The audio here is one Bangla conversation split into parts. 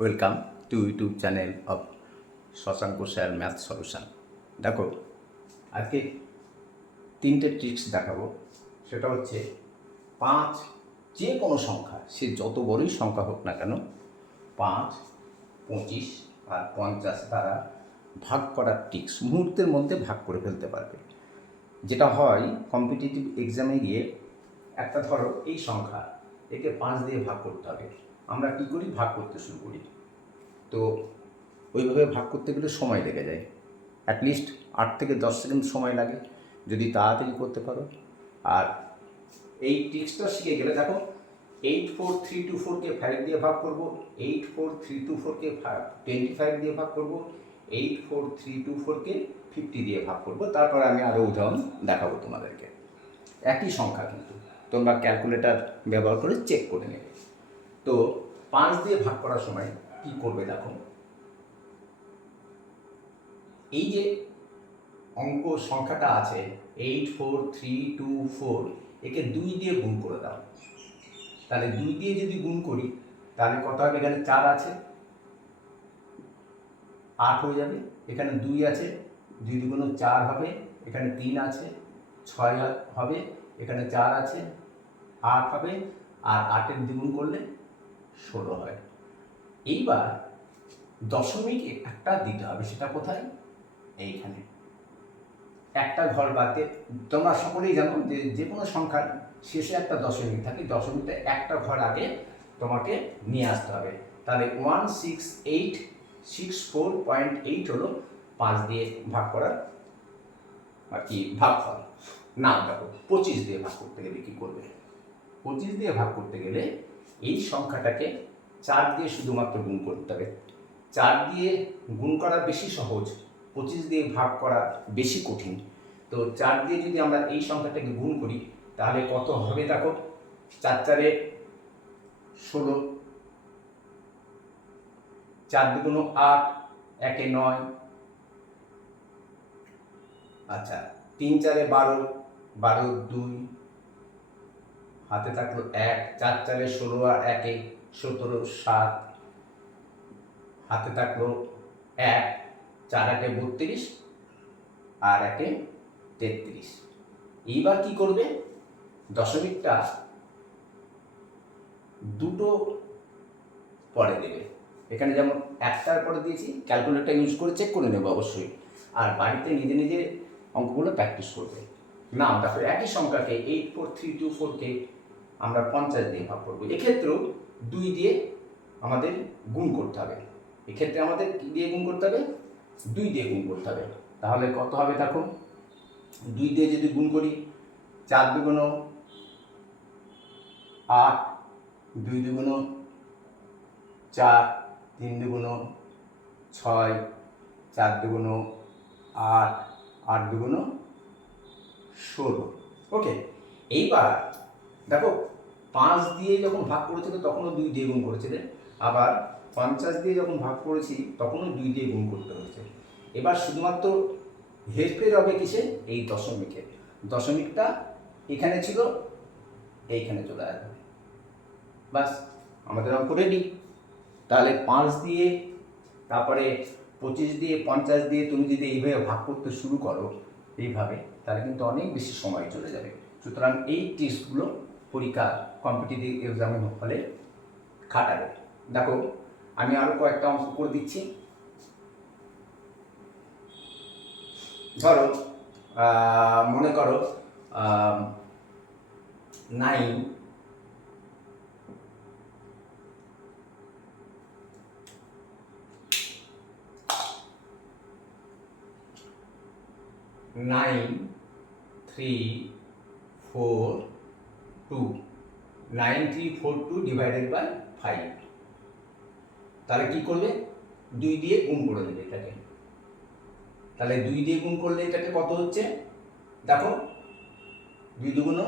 Welcome to YouTube channel of Shashank sir math solution. দেখো, আজকে তিনটে ট্রিক্স দেখাবো। সেটা হচ্ছে 5, যে কোনো সংখ্যা, সে যত বড়ই সংখ্যা হোক না কেন, 5, 25 আর 50 দ্বারা ভাগ করার ট্রিক্স মুহূর্তের মধ্যে ভাগ করে ফেলতে পারবে। যেটা হয় কম্পিটিটিভ এক্সামে গিয়ে, একটা ধরো এই সংখ্যা, একে 5 দিয়ে ভাগ করতে হবে। আমরা কী করি? ভাগ করতে শুরু করি। তো ওইভাবে ভাগ করতে গেলে সময় লেগে যায়, অ্যাটলিস্ট 8 থেকে 10 সেকেন্ড সময় লাগে যদি তাড়াতাড়ি করতে পারো। আর এই ট্রিক্সটা শিখে গেলে, দেখো, 84324কে 5 দিয়ে ভাগ করবো, 84324কে 25 দিয়ে ভাগ করবো, 84324কে 50 দিয়ে ভাগ করবো। তারপরে আমি আরও উদাহরণ দেখাবো তোমাদেরকে। একই সংখ্যা, কিন্তু তোমরা ক্যালকুলেটর ব্যবহার করে চেক করে নেবে। তো 5 দিয়ে ভাগ করার সময় কী করবে? দেখো, এই যে অঙ্ক সংখ্যাটা আছে 84324, একে 2 দিয়ে গুণ করে দাও। তাহলে 2 দিয়ে যদি গুণ করি তাহলে কত হবে? এখানে 4 আছে, 8 হয়ে যাবে। এখানে 2 আছে, 2 দুগুণ 4 হবে। এখানে 3 আছে, 6 হবে। এখানে 4 আছে, 8 হবে। আর 8-এর দ্বিগুণ করলে 16 হয়। এইবার দশমিক একটা দিতে হবে। সেটা কোথায়? এইখানে একটা ঘর বাদে। তোমরা সকলেই জানো যে যে কোনো সংখ্যার শেষে একটা দশমিক থাকে, দশমিকটা একটা ঘর আগে তোমাকে নিয়ে আসতে হবে। তাহলে 16864.8 হলো 5 দিয়ে ভাগ করার আর কি ভাগফল। না, দেখো, 25 দিয়ে ভাগ করতে গেলে কি করবে? 25 দিয়ে ভাগ করতে গেলে এই সংখ্যাটাকে 4 দিয়ে শুধুমাত্র গুণ করতে হবে। 4 দিয়ে গুণ করা বেশি সহজ, 25 দিয়ে ভাগ করা বেশি কঠিন। তো 4 দিয়ে যদি আমরা এই সংখ্যাটাকে গুণ করি তাহলে কত হবে? দেখো, 4 4-এ 16, 4 দুগুণ 8, 1-এ 9, আচ্ছা, 3 4-এ 12, 12 2, হাতে থাকলো 1, 4 4-এ 16 আর 1-এ 17, 7, হাতে থাকলো 1, 4 8-এ 32 আর 1-এ 33। এইবার কি করবে? দশমিকটা দুটো পরে দেবে। এখানে যেমন একটার পরে দিয়েছি, ক্যালকুলেটর ইউজ করে চেক করে নেবে অবশ্যই। আর বাড়িতে নিজে নিজে অঙ্কগুলো প্র্যাকটিস করবে। না, তারপরে একই সংখ্যাকে 84324কে আমরা 50 দিয়ে ভাগ করবো। এক্ষেত্রেও 2 দিয়ে আমাদের গুণ করতে হবে। এক্ষেত্রে আমাদের কী দিয়ে গুণ করতে হবে? 2 দিয়ে গুণ করতে হবে। তাহলে কত হবে? দেখো, 2 দিয়ে যদি গুণ করি, 4 দুগুণ 8, 2 দুগুণ 4, 3 দুগুণ 6, 4 দুগুণ 8, 8 দুগুণ 16। ওকে, এইবার দেখো, 5 দিয়ে যখন ভাগ করেছিল তখনও 2 দিয়ে গুণ করেছিলে, আবার 50 দিয়ে যখন ভাগ করেছি তখনও 2 দিয়ে গুণ করতে হয়েছে। এবার শুধুমাত্র হেরফের হবে কিসে? এই দশমিকে। দশমিকটা এখানে ছিল, এইখানে চলে আসবে, বাস, আমাদের অঙ্ক রেডি। তাহলে 5 দিয়ে, তারপরে 25 দিয়ে, 50 দিয়ে তুমি যদি এইভাবে ভাগ করতে শুরু করো এইভাবে, তাহলে কিন্তু অনেক বেশি সময় চলে যাবে। সুতরাং এই টিপসগুলো পরীক্ষা কম্পিটিটিভ এক্সামের হলে খাটাবে। দেখো, আমি আরও কয়েকটা অঙ্ক করে দিচ্ছি। ধরো, মনে করো 9 9342 9342 ডিভাইডেড বাই 5। তাহলে কি করবে? 2 দিয়ে গুণ করে দেবে এটাকে। তাহলে 2 দিয়ে গুণ করলে এটাকে কত হচ্ছে? দেখো, 2 দুগুণ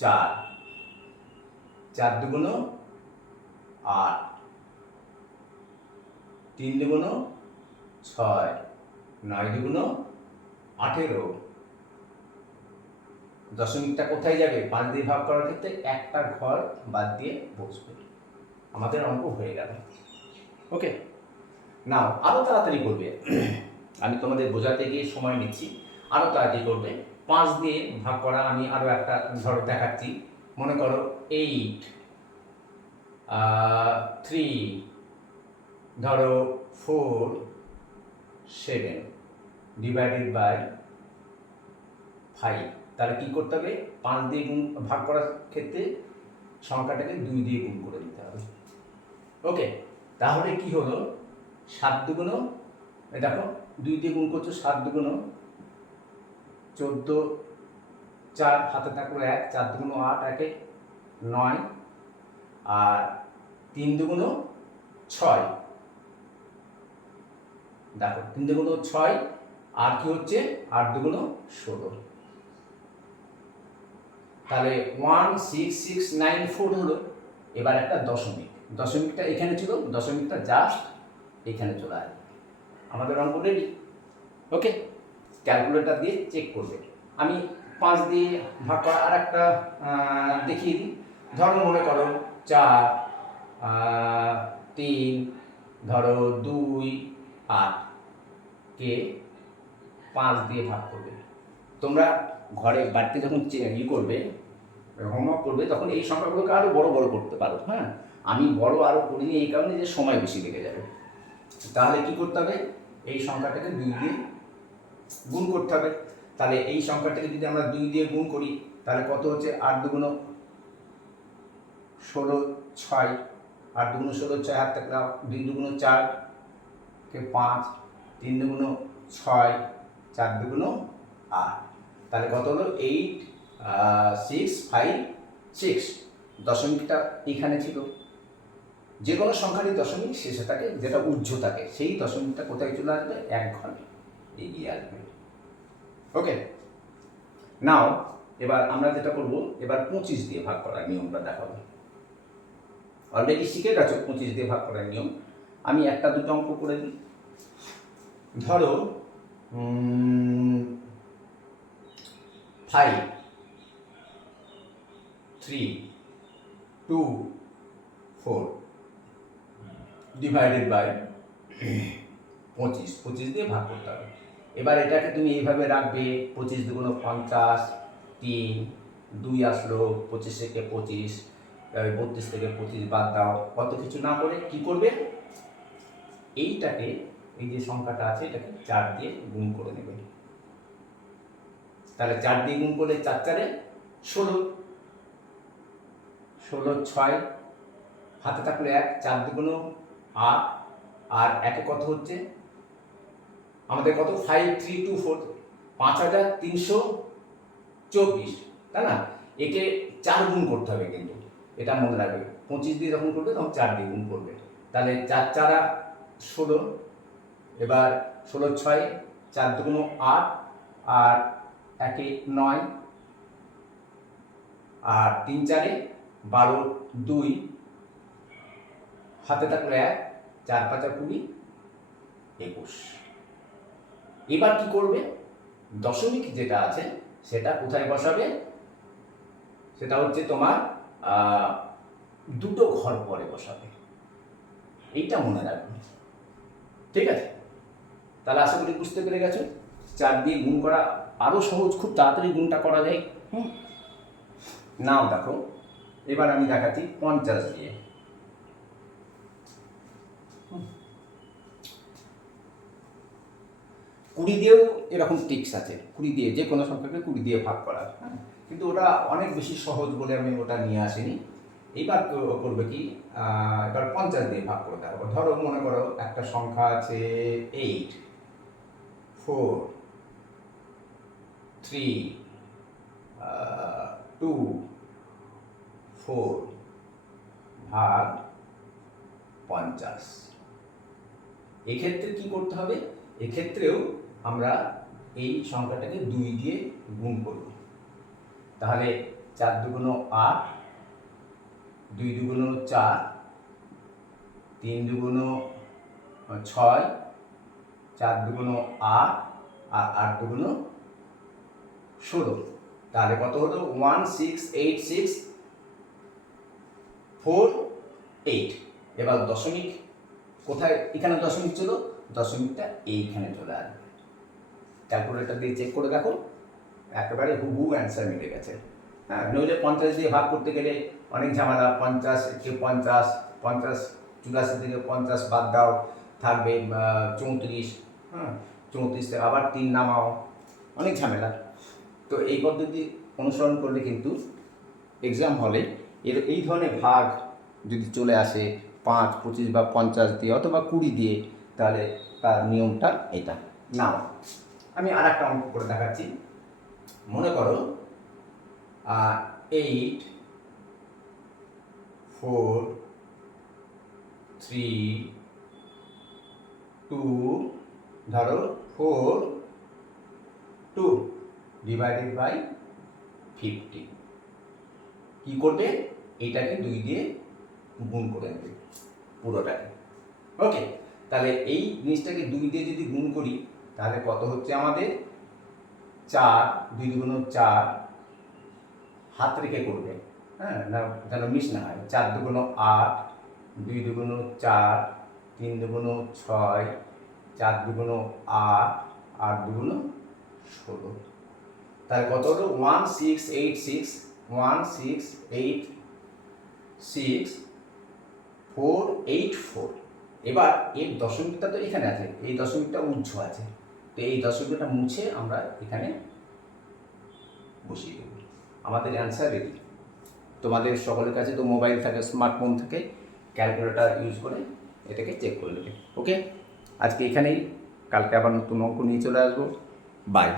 4, 4 দুগুণ 8, 3 দুগুণ 6, 9 দুগুণ 18। দশমিকটা কোথায় যাবে? 5 দিয়ে ভাগ করার ক্ষেত্রে একটা ঘর বাদ দিয়ে বসবে। আমাদের অঙ্ক হয়ে গেল। ওকে, নাও আরও তাড়াতাড়ি করবে। আমি তোমাদের বোঝাতে গিয়ে সময় নিচ্ছি, আরও তাড়াতাড়ি করবে। 5 দিয়ে ভাগ করা আমি আরও একটা ধরো দেখাচ্ছি। মনে করো 8 3 ধরো 4 7 ডিভাইডেড বাই 5। তাহলে কি করতে হবে? 5 দিয়ে গুণ ভাগ করার ক্ষেত্রে সংখ্যাটাকে 2 দিয়ে গুণ করে দিতে হবে। ওকে, তাহলে কি হলো? 7 দুগুণ, দেখো 2 দিয়ে গুণ করছো, 7 দুগুণ 14, 4 হাতে থাকলো 1, 4 দুগুণ 8, 1 9, আর 3 দুগুণ 6। দেখো 3 দুগুণ 6, আর কি হচ্ছে 8 দুগুণ 16। তাহলে 16694 হলো। এবার একটা দশমিক, দশমিকটা এখানে ছিল, দশমিকটা জাস্ট এখানে চলে আসবে। আমাদের অঙ্ক রেডি। ওকে, ক্যালকুলেটর দিয়ে চেক করবে। আমি 5 দিয়ে ভাগ করা আর একটা দেখিয়ে দিই। ধরো মনে করো 4 3 ধরো 2 8 কে 5 দিয়ে ভাগ করবে। তোমরা ঘরে বাড়িতে যখন করবে, হোমওয়ার্ক করবে, তখন এই সংখ্যাগুলোকে আরও বড় বড় করতে পারো। হ্যাঁ, আমি বড় আরও করিনি এই কারণে যে সময় বেশি লেগে যাবে। তাহলে কি করতে হবে? এই সংখ্যাটাকে 2 দিয়ে গুণ করতে হবে। তাহলে এই সংখ্যাটাকে যদি আমরা 2 দিয়ে গুণ করি, তাহলে কত হচ্ছে? 8 দুগুণ 16 6, 8 দুগুণ 16 6 হাত থাকলে 2 দুগুণ 4 কে 5, 3 দুগুণ 6, 4 দুগুণ 8। তাহলে কত হলো? 8 6 5 6। দশমিকটা এখানে ছিল। যে কোনো সংখ্যারই দশমিক শেষে থাকে, যেটা উজ্জ্ব থাকে, সেই দশমিকটা কোথায় চলে আসবে? 1 ঘর এগিয়ে আসবে। ওকে, নাও এবার আমরা যেটা করব, এবার 25 দিয়ে ভাগ করার নিয়মটা দেখাবো। অলরেডি শিখে গেছো 25 দিয়ে ভাগ করার নিয়ম। আমি একটা দুটো অঙ্ক করে দিই। ধরো 5 3 2 4 ডিভাইডেড বাই 25 দিয়ে ভাগ করতে হবে। এবার এটাকে তুমি এইভাবে রাখবে, 25 দুগুণ 50, 3 2 আসলো, 25 থেকে 25, 32 থেকে 25 বাদ দাও। কত কিছু না করে কি করবে? এইটাকে, এই যে সংখ্যাটা আছে, এটাকে 4 দিয়ে গুণ করে নেবে। তাহলে 4 দিয়ে গুণ করলে 4 4 16, 16 6 হাতে থাকলে 1, 4 দুগুণ 8, আর একে কত হচ্ছে আমাদের? কত? 5324, 5324, তাই না? একে 4 গুণ করতে হবে, কিন্তু এটা মনে রাখবে। 25 দিয়ে যখন করবে তখন 4 দিয়ে গুণ করবে। তাহলে 4 4 16, এবার 16 6, 4 দুগুণ 8, আর 1 9, আর 3 4 12 2 হাতে থাকলে 1, 4 5 20 21। এবার কি করবে? দশমিক যেটা আছে সেটা কোথায় বসাবে? সেটা হচ্ছে তোমার দুটো ঘর পরে বসাবে। এইটা মনে রাখবে, ঠিক আছে? তাহলে আশা করি বুঝতে পেরে গেছো। 4 দিয়ে গুণ করা আরও সহজ, খুব তাড়াতাড়ি গুণটা করা যায়। নাও দেখো, এবার আমি দেখাচ্ছি 50 দিয়ে। 20 দিয়েও এরকম ট্রিক্স আছে। 20 দিয়ে যে কোনো সংখ্যাকে 20 দিয়ে ভাগ করার, কিন্তু ওটা অনেক বেশি সহজ বলে আমি ওটা নিয়ে আসিনি। এইবার করবে কি? এবার 50 দিয়ে ভাগ করে দেবো। ধরো মনে করো একটা সংখ্যা আছে 8 4 3 2 4 ভাগ 50। এক্ষেত্রে কি করতে হবে? এক্ষেত্রেও আমরা এই সংখ্যাটাকে 2 দিয়ে গুণ করব। তাহলে 4 দুগুণ 8, 2 দুগুণ 4, 3 দুগুণ 6, 4 দুগুণ 8, আর 8 দুগুণ 16। তাহলে কত হলো? 16864 8। এবার দশমিক কোথায়, এখানে দশমিক ছিল, দশমিকটা এইখানে চলে আসবে। ক্যালকুলেটর দিয়ে চেক করে দেখো, একেবারে হুবহু অ্যান্সার মিলে গেছে। হ্যাঁ, নইলে 50 দিয়ে ভাগ করতে গেলে অনেক ঝামেলা। 50 কে 50, 50 84 থেকে 50 বাদ দাও, থাকবে 34। হ্যাঁ, 34 থেকে আবার 3 নামাও, অনেক ঝামেলা। তো এই পদ্ধতি অনুসরণ করলে কিন্তু এক্সাম হলে এই ধরনের ভাগ যদি চলে আসে 5, 25 বা 50 দিয়ে অথবা 20 দিয়ে, তাহলে তার নিয়মটা এটা। নাও আমি আর একটা অঙ্ক করে দেখাচ্ছি। মনে করো 8, 4, 3, 2, ধরো 4, 2 ডিভাইডেড বাই 50। কী করবে, এইটাকে 2 দিয়ে গুণ করে নেবে পুরোটাকে। ওকে, তাহলে এই জিনিসটাকে 2 দিয়ে যদি গুণ করি তাহলে কত হচ্ছে আমাদের, 4, 2 দুগুণ 4, হাত রেখে করবে, হ্যাঁ, না যেন মিস না হয়। 4 দুগুণ 8, 2 দুগুণ 4, 3 দুগুণ 6, 4 দুগুণ 8, 8 দুগুণ 16। তাহলে কত হলো, 1686, 484। এবার এর দশমিকটা তো এখানে আছে, এই দশমিকটা উজ্জ আছে, তো এই দশমিকটা মুছে আমরা এখানে বসিয়ে দেব। আমাদের অ্যান্সার রেডি। তোমাদের সকলের কাছে তো মোবাইল থাকে, স্মার্টফোন থাকে, ক্যালকুলেটর ইউজ করে এটাকে চেক করে নেবে। ওকে, আজকে এখানেই, কালকে আবার নতুন অঙ্ক নিয়ে চলে আসবো। বাই।